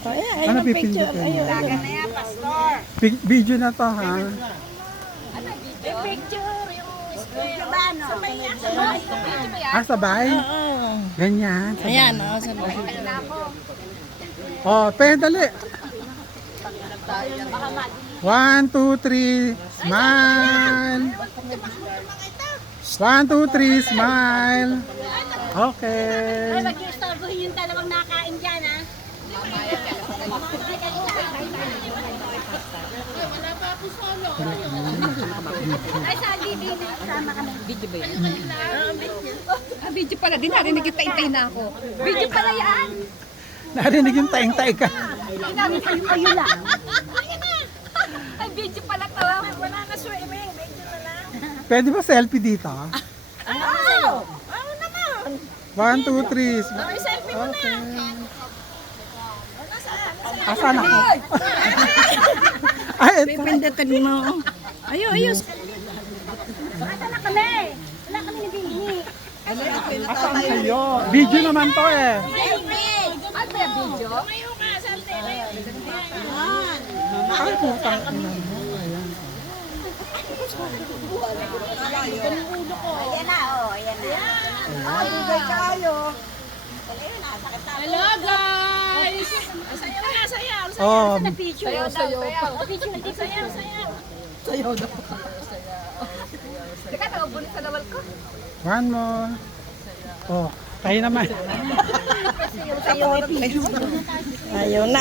Ano pipindot mo? Video na to ha. Sabay? Ganyan. Sabay. Ayan, sabay. Dali. 1, 2, 3, smile. 1, 2, 3, smile. Okay. Mag-istorbohin yung dalawang nakain dyan, ha? Ay, sa Didi, sama kami. Video ba yan? Video pala din, narinig yung tay-tay na ako. Video pala yan. Narinig yung taing-taing ka. Kayo lang. Ay, video pala to. Wala na swimming. Video na lang. Pwede ba selfie dito? Oo! Oo naman. 1, 2, 3. Ay, selfie mo na. Asan ako? Ay, ito. Pindutin mo. Ayos. Asa na kami? Wala kami nabili. Asan kayo? Video naman to eh. Selfie! Ay, ba video? Tumayo ka, selfie. Ay, putang ina mo. Ayan. Ayan na, ayan na. Ay, bigay tayo. Hello, guys! Sayaw na, sayaw. Oh, Picture. Sayaw. Picture, sayaw, sayaw. Teka, nakabulit sa dawal ko. one more. Kayo naman. Ayaw na.